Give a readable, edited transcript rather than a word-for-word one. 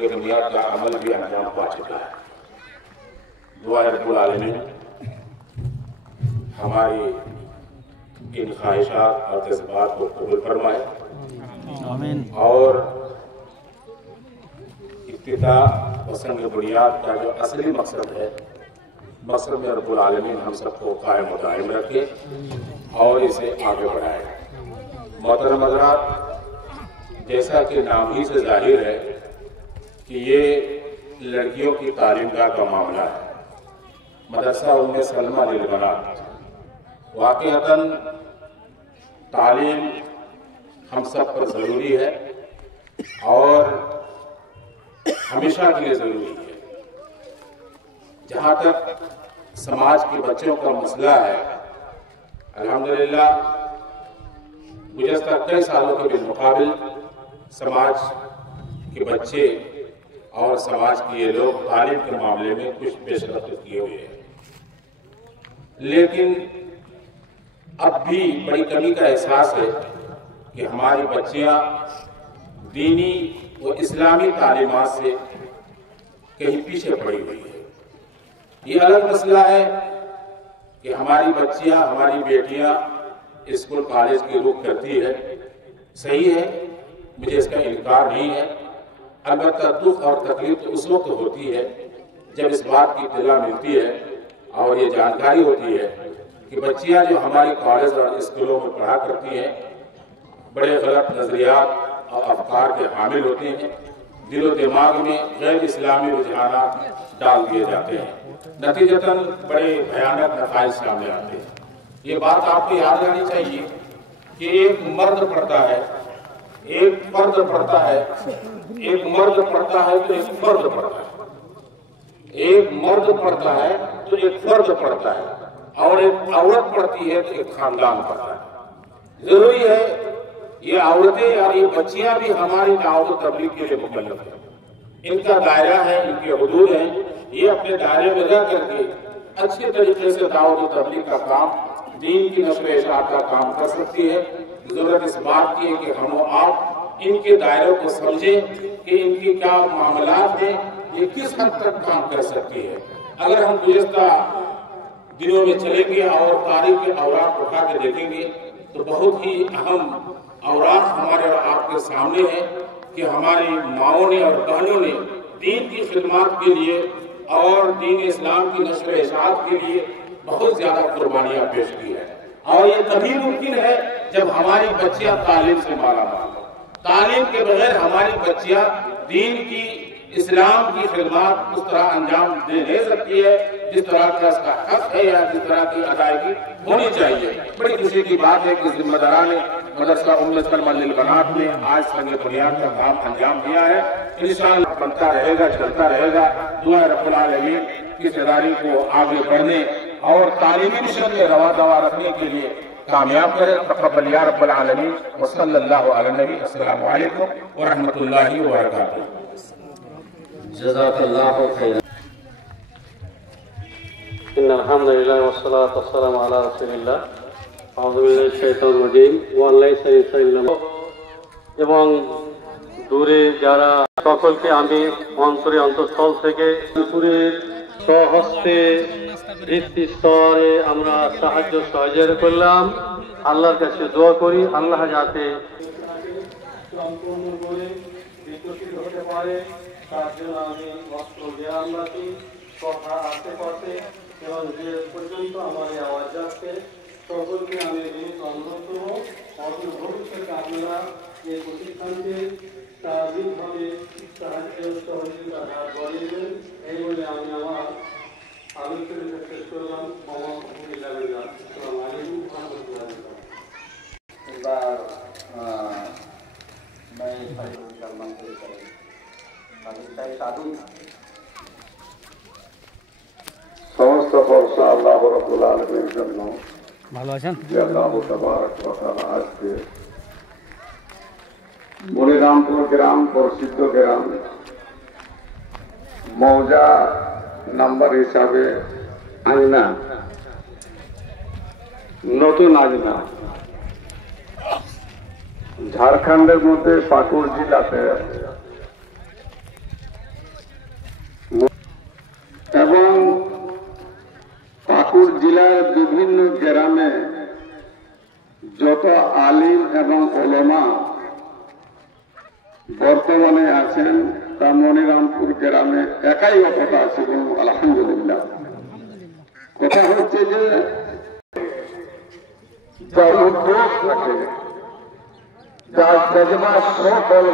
संग बुनियाद का अमल भी अंजाम पा चुका है। दुआ है रब्बुल आलमीन हमारी इन ख्वाहिशात और जज्बात को कबूल फरमाए और इफ्तिताह और संग बुनियाद का जो असली मकसद है, मकसद में रब्बुल आलमीन हम सबको कायम व दायम रखे और इसे आगे बढ़ाए। मोहतरम हज़रात, जैसा कि नाम ही से जाहिर है कि ये लड़कियों की तालीम का मामला है। मदरसा उम्मे सलमा लिल बनात, वाक़ईअतन तालीम हम सब पर ज़रूरी है और हमेशा के लिए ज़रूरी है। जहाँ तक समाज के बच्चों का मसला है, अल्हम्दुलिल्लाह गुज़श्ता कई सालों के बिलमुकाबिल समाज के बच्चे और समाज के ये लोग तालीम के मामले में कुछ पेशरफ्त किए हुए हैं, लेकिन अब भी बड़ी कमी का एहसास है कि हमारी बच्चियां दीनी व इस्लामी तालीमात से कहीं पीछे पड़ी हुई है। ये अलग मसला है कि हमारी बच्चियां, हमारी बेटियां स्कूल कॉलेज की रुख करती है, सही है, मुझे इसका इनकार नहीं है। अलबत्ता दुख और तकलीफ तो उस वक्त होती है जब इस बात की इत्तला मिलती है और ये जानकारी होती है कि बच्चियां जो हमारे कॉलेज और स्कूलों में पढ़ा करती हैं बड़े गलत नजरियात और अफकार के हामिल होते हैं, दिलो दिमाग में गैर इस्लामी रुझानात डाल दिए जाते हैं, नतीजतन बड़े भयानक नतीजे सामने आते हैं। ये बात आपको याद रखनी चाहिए कि एक मर्द पढ़ता है, एक फर्द पढ़ता है, एक मर्द पढ़ता है तो एक फर्द पढ़ता है, एक मर्द पढ़ता है तो एक फर्द पढ़ता है, और एक औरत पढ़ती है तो एक खानदान पढ़ता है। जरूरी है ये औरतें और ये बच्चियां भी हमारी दावत तबलीग के लिए मुकल्लफ है। इनका दायरा है, इनके हुदूद हैं, ये अपने दायरे में रह करके अच्छे तरीके से दावत तबलीग का काम, दीन की नशर इशाअत का काम कर सकती है। जरूरत इस बात की है कि हम आप इनके दायरों को समझें कि इनकी क्या मामलात हैं, ये किस हद तक काम कर सकती है। अगर हम गुज़श्ता दिनों में चलेंगे और तारीख के औराक उठा के देखेंगे तो बहुत ही अहम औराक हमारे और आपके सामने है कि हमारी माओं ने और बहनों ने दीन की खिदमत के लिए और दीन इस्लाम की नशर इशाअत के लिए बहुत ज्यादा कुर्बानियां पेश की है। और ये तभी मुमकिन है जब हमारी बच्चियां तालीम से मालामाल हो। तालीम के बगैर हमारी बच्चियां दीन की, इस्लाम की खिदमत उस तरह अंजाम दे नहीं सकती है जिस तरह का इसका हक है या जिस तरह की अदायगी होनी चाहिए। बड़ी खुशी की बात है कि जिम्मेदारान ने मदरसा उम्मे सलमा लिल बनात में आज संग बुनियाद का काम अंजाम दिया है। इंशाअल्लाह बनता रहेगा, चलता रहेगा। दुआ है रब्बुल आलमीन इस इदारे को आगे बढ़ने और तालीमी मिशन में रवा दवा रखने के लिए कामयाब करे। तक़ब्बल या रब्बल आलमीन व सल्लल्लाहु अला नबी। अस्सलामु अलैकुम व रहमतुल्लाहि व बरकातुहू। जज़ाकल्लाहु खैरन। इन्नल हम्दुलिल्लाहि वस्सलातु वस्सलामु अला रसूलिल्लाह। आऊযু বিল্লাহি শাইতানির রাজীম। ওয়াল্লাহি সাল্লাল্লাহু এবং দূরে যারা সকলকে আমি অন্তরে অন্তঃস্থল থেকে পুরের স্বহস্তে ভিত্তি স্তরে আমরা সাহায্য সহযোগিতা করলাম। আল্লাহর কাছে দোয়া করি আল্লাহ যাতে সম্পূর্ণ করে বিকশিত হতে পারে তার জন্য আমি বস্ত্র জ্ঞান রাখি, কথা আশেপাশে এবং যে পর্যন্ত আমার এই আওয়াজ যাচ্ছে সকলকে আমি অনুরোধ করব অদূর ভবিষ্যতে আপনারা এই প্রতিষ্ঠানকে স্বাভাবিকভাবে সাহায্য সহযোগিতার হাত বাড়িয়ে দেন। এই বলে আমি আমার আলোচনা শেষ করলাম। আসসালামু আলাইকুম ওয়া রাহমাতুল্লাহি ওয়া বারাকাতুহু। সমস্ত বর্ষা আল্লাহ রাব্বুল আলামিনের জন্য। ভালো আছেন? আল্লাহ তাবারক ওয়া তাআলা আজকে মনিরামপুর গ্রাম, প্রসিদ্ধ গ্রাম, মৌজা নাম্বার হিসাবে আইনা, নতুন আইনা, ঝাড়খণ্ডের মধ্যে পাকুড় জেলাতে বিভিন্ন গ্রামে যত আলিম এবং ওলামা বর্তমানে আছেন তা মনিরামপুর গ্রামে একাই অতটা আছে। আলহামদুলিল্লাহ। কথা হচ্ছে যে যা উদ্যোগ থাকে, যা সকল